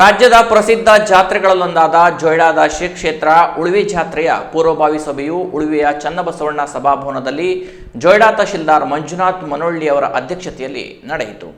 ರಾಜ್ಯದ ಪ್ರಸಿದ್ಧ ಜಾತ್ರೆಗಳಲ್ಲೊಂದಾದ ಜೊಯ್ಡಾದ ಶ್ರೀ ಕ್ಷೇತ್ರ, ಉಳುವಿ ಜಾತ್ರೆಯ ಪೂರ್ವಭಾವಿ ಸಭೆಯು ಉಳುವಿಯ ಚನ್ನಬಸವಣ್ಣ ಸಭಾಭವನದಲ್ಲಿ ಜೊಯ್ಡಾ ತಹಶೀಲ್ದಾರ್ ಮಂಜುನಾಥ್ ಮನೊಳ್ಳಿ ಅವರ ಅಧ್ಯಕ್ಷತೆಯಲ್ಲಿ ನಡೆಯಿತು.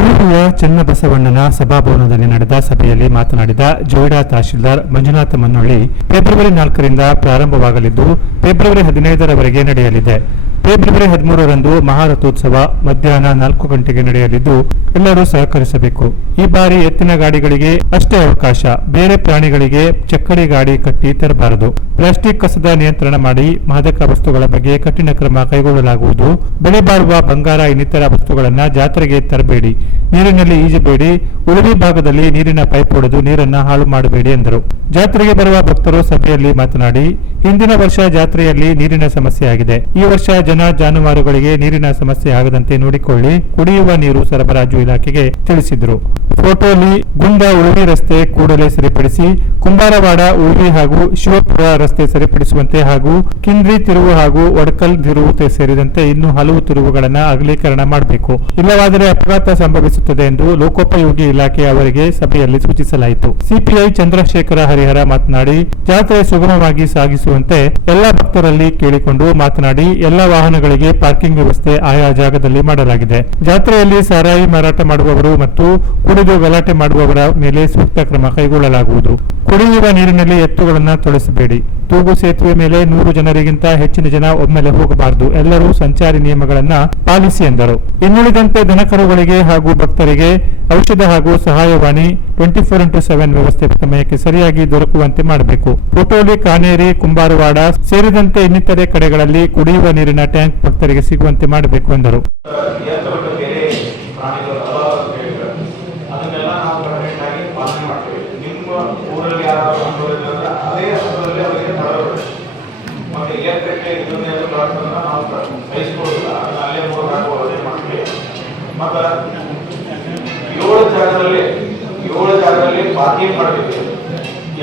ಉಳುವಿಯ ಚನ್ನಬಸವಣ್ಣನ ಸಭಾಭವನದಲ್ಲಿ ನಡೆದ ಸಭೆಯಲ್ಲಿ ಮಾತನಾಡಿದ ಜೋಯಿಡಾ ತಹಶೀಲ್ದಾರ್ ಮಂಜುನಾಥ ಮನ್ನೊಳ್ಳಿ ಫೆಬ್ರವರಿ ನಾಲ್ಕರಿಂದ ಪ್ರಾರಂಭವಾಗಲಿದ್ದು, ಫೆಬ್ರವರಿ ಹದಿನೈದರವರೆಗೆ ನಡೆಯಲಿದೆ. ಫೆಬ್ರವರಿ ಹದಿಮೂರರಂದು ಮಹಾರಥೋತ್ಸವ ಮಧ್ಯಾಹ್ನ ನಾಲ್ಕು ಗಂಟೆಗೆ ನಡೆಯಲಿದ್ದು, ಎಲ್ಲರೂ ಸಹಕರಿಸಬೇಕು. ಈ ಬಾರಿ ಎತ್ತಿನ ಗಾಡಿಗಳಿಗೆ ಅಷ್ಟೇ ಅವಕಾಶ. ಬೇರೆ ಪ್ರಾಣಿಗಳಿಗೆ ಚಕ್ಕಡಿ ಗಾಡಿ ಕಟ್ಟಿ ತರಬಾರದು. ಪ್ಲಾಸ್ಟಿಕ್ ಕಸದ ನಿಯಂತ್ರಣ ಮಾಡಿ ಮಾದಕ ವಸ್ತುಗಳ ಬಗ್ಗೆ ಕಠಿಣ ಕ್ರಮ ಕೈಗೊಳ್ಳಲಾಗುವುದು. ಬೆಲೆ ಬಾಳುವ ಬಂಗಾರ ಇನ್ನಿತರ ವಸ್ತುಗಳನ್ನು ಜಾತ್ರೆಗೆ ತರಬೇಡಿ. ನೀರಿನಲ್ಲಿ ಈಜಬೇಡಿ. ಉಳಿವಿ ಭಾಗದಲ್ಲಿ ನೀರಿನ ಪೈಪ್ ಹೊಡೆದು ನೀರನ್ನ ಹಾಳು ಮಾಡಬೇಡಿ ಎಂದರು. ಜಾತ್ರೆಗೆ ಬರುವ ಭಕ್ತರು ಸಭೆಯಲ್ಲಿ ಮಾತನಾಡಿ, ಹಿಂದಿನ ವರ್ಷ ಜಾತ್ರೆಯಲ್ಲಿ ನೀರಿನ ಸಮಸ್ಯೆ ಆಗಿದೆ. ಈ ವರ್ಷ ಜನ ಜಾನುವಾರುಗಳಿಗೆ ನೀರಿನ ಸಮಸ್ಯೆ ಆಗದಂತೆ ನೋಡಿಕೊಳ್ಳಿ ಕುಡಿಯುವ ನೀರು ಸರಬರಾಜು ಇಲಾಖೆಗೆ ತಿಳಿಸಿದರು. ಫೋಟೋಲಿ ಗುಂಡ ಉಳುವಿ ರಸ್ತೆ ಕೂಡಲೇ ಸರಿಪಡಿಸಿ ಕುಂಬಾರವಾಡ ಉಳುವಿ ಹಾಗೂ ಶಿವಪುರ ರಸ್ತೆ ಸರಿಪಡಿಸುವಂತೆ ಹಾಗೂ ಕಿಂದ್ರಿ ತಿರುವು ಹಾಗೂ ಒಡಕಲ್ ತಿರುವು ಸೇರಿದಂತೆ ಇನ್ನೂ ಹಲವು ತಿರುವುಗಳನ್ನು ಅಗಲೀಕರಣ ಮಾಡಬೇಕು. ಇಲ್ಲವಾದರೆ ಅಪಘಾತ ಸಂಭವಿಸುತ್ತದೆ ಎಂದು ಲೋಕೋಪಯೋಗಿ ಇಲಾಖೆ ಅವರಿಗೆ ಸಭೆಯಲ್ಲಿ ಸೂಚಿಸಲಾಯಿತು. ಸಿಪಿಐ ಚಂದ್ರಶೇಖರ ಹರಿಹರ ಮಾತನಾಡಿ, ಜಾತ್ರೆ ಸುಗಮವಾಗಿ ಸಾಗಿಸುವಂತೆ ಎಲ್ಲ ಭಕ್ತರಲ್ಲಿ ಕೇಳಿಕೊಂಡು ಮಾತನಾಡಿ, ಎಲ್ಲ ವಾಹನಗಳಿಗೆ ಪಾರ್ಕಿಂಗ್ ವ್ಯವಸ್ಥೆ ಆಯಾ ಜಾಗದಲ್ಲಿ ಮಾಡಲಾಗಿದೆ. ಜಾತ್ರೆಯಲ್ಲಿ ಸಾರಾಯಿ ಮಾರಾಟ ಮಾಡುವವರು ಮತ್ತು ಕುಡಿದು ಗಲಾಟೆ ಮಾಡುವವರ ಮೇಲೆ ಸೂಕ್ತ ಕ್ರಮ ಕೈಗೊಳ್ಳಲಾಗುವುದು. ಕುಡಿಯುವ ನೀರಿನಲ್ಲಿ ಎತ್ತುಗಳನ್ನು ತೊಳೆಸಬೇಡಿ ತೂಗು ಸೇತುವೆ ಮೇಲೆ ನೂರು ಜನರಿಗಿಂತ ಹೆಚ್ಚಿನ ಜನ ಒಮ್ಮೆಲೆ ಹೋಗಬಾರದು. ಎಲ್ಲರೂ ಸಂಚಾರಿ ನಿಯಮಗಳನ್ನ ಪಾಲಿಸಿ ಎಂದರು. ಇನ್ನುಳಿದಂತೆ ದನಕರುಗಳಿಗೆ ಹಾಗೂ ಭಕ್ತರಿಗೆ ಔಷಧ ಹಾಗೂ ಸಹಾಯವಾಣಿ ಟ್ವೆಂಟಿ ಫೋರ್ ಇಂಟು ಸೆವೆನ್ ವ್ಯವಸ್ಥೆ ಸಮಯಕ್ಕೆ ಸರಿಯಾಗಿ ದೊರಕುವಂತೆ ಮಾಡಬೇಕು. ಪುಟೋಲಿ, ಕಾನೇರಿ, ಕುಂಬಾರವಾಡ ಸೇರಿದಂತೆ ಇನ್ನಿತರೆ ಕಡೆಗಳಲ್ಲಿ ಕುಡಿಯುವ ನೀರಿನ ಟ್ಯಾಂಕ್ ಭಕ್ತರಿಗೆ ಸಿಗುವಂತೆ ಮಾಡಬೇಕು ಎಂದರು. ನಾವು ಆಗಿ ಪಾಲನೆ ಮಾಡ್ತೀವಿ. ನಿಮ್ಮ ಊರಲ್ಲಿ ಯಾರಾದರೂ ಅನುಭವಿಸಿದ್ರೆ ಅದೇ ಹಂತದಲ್ಲಿ ಅವರಿಗೆ ತರಬೇಕು ಮತ್ತೆ ಎತ್ತರಕ್ಕೆ ಇದನ್ನೆಲ್ಲ ಬರ್ತಂದ್ರೆ ನಾವು ಬಯಸ್ಕೊಳ್ಳೋದಿಲ್ಲ ಅಲ್ಲೇ ಮೂರು ಹಾಕುವ ಅದೇ ಮಾಡ್ತೀವಿ. ಮತ್ತು ಏಳು ಜಾಗದಲ್ಲಿ ಏಳು ಜಾಗದಲ್ಲಿ ಪಾರ್ಕಿಂಗ್ ಮಾಡ್ತೀವಿ.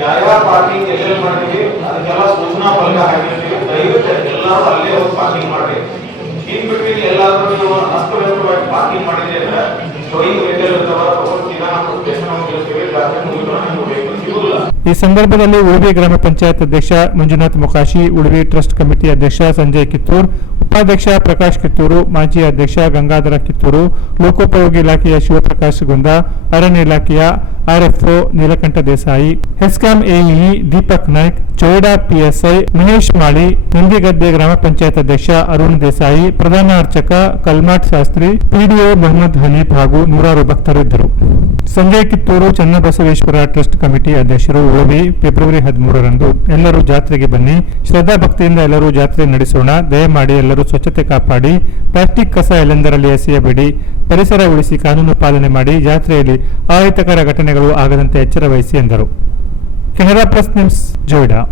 ಯಾವ್ಯಾವ ಪಾರ್ಕಿಂಗ್ ಎಲ್ಲೆಲ್ಲಿ ಮಾಡ್ತೀವಿ, ಅದಕ್ಕೆಲ್ಲ ಸೂಚನಾ ಫಲಕ ಹಾಕಿರ್ತೀವಿ. ದಯವಿಟ್ಟು ಎಲ್ಲರೂ ಅಲ್ಲೇ ಹೋಗಿ ಪಾರ್ಕಿಂಗ್ ಮಾಡಿ. ಇನ್ ಬಿಟ್ವೀನ್ ಎಲ್ಲಾದ್ರೂ ನೀವು ಅಸ್ತವ್ಯಸ್ತವಾಗಿ ಪಾರ್ಕಿಂಗ್ ಮಾಡಿದ್ರೆ ಟೋಯಿಂಗ್ ವೆಹಿಕಲ್ ಇರ್ತಾವ ಈ ಸಂದರ್ಭದಲ್ಲಿ ಉಡುಪಿ ಗ್ರಾಮ ಪಂಚಾಯತ್ ಅಧ್ಯಕ್ಷ ಮಂಜುನಾಥ್ ಮೊಕಾಶಿ ಉಡುಪಿ ಟ್ರಸ್ಟ್ ಕಮಿಟಿ ಅಧ್ಯಕ್ಷ ಸಂಜಯ್ ಕಿತ್ತೂರ್, ಉಪಾಧ್ಯಕ್ಷ ಪ್ರಕಾಶ್ ಕಿತ್ತೂರು, ಮಾಜಿ ಅಧ್ಯಕ್ಷ ಗಂಗಾಧರ ಕಿತ್ತೂರು, ಲೋಕೋಪಯೋಗಿ ಇಲಾಖೆಯ ಶಿವಪ್ರಕಾಶ್ ಗುಂದ, ಅರಣ್ಯ ಇಲಾಖೆಯ RFO Neelakantha Desai, HESCOM AEE Deepak Naik, Chowda PSI Mahesh Mali, Nandigadde ಗ್ರಾಮ ಪಂಚಾಯತ್ ಅಧ್ಯಕ್ಷ ಅರುಣ್ ದೇಸಾಯಿ, ಪ್ರಧಾನ ಅರ್ಚಕ ಕಲ್ಮಾಟ್ ಶಾಸ್ತ್ರಿ, ಪಿಡಿಒ ಮೊಹಮ್ಮದ್ ಹನೀಫ್ ಹಾಗೂ ನೂರಾರು ಭಕ್ತರು ಇದ್ದರು. ಸಂಜಯ್ ಕಿತ್ತೂರು ಚನ್ನಬಸವೇಶ್ವರ ಟ್ರಸ್ಟ್ ಕಮಿಟಿ ಅಧ್ಯಕ್ಷರು ಓಬಿ ಫೆಬ್ರವರಿ ಹದಿಮೂರರಂದು ಎಲ್ಲರೂ ಜಾತ್ರೆಗೆ ಬನ್ನಿ. ಶ್ರದ್ಧಾ ಭಕ್ತಿಯಿಂದ ಎಲ್ಲರೂ ಜಾತ್ರೆ ನಡೆಸೋಣ. ದಯಮಾಡಿ ಎಲ್ಲರೂ ಸ್ವಚ್ಛತೆ ಕಾಪಾಡಿ. ಪ್ಲಾಸ್ಟಿಕ್ ಕಸ ಎಲ್ಲೆಂದರಲ್ಲಿ ಎಸೆಯಬೇಡಿ. ಪರಿಸರ ಉಳಿಸಿ ಕಾನೂನು ಪಾಲನೆ ಮಾಡಿ ಜಾತ್ರೆಯಲ್ಲಿ ಅಹಿತಕರ ಘಟನೆಗಳು ಆಗದಂತೆ ಎಚ್ಚರ ವಹಿಸಿ ಎಂದರು. Canara press news Joida.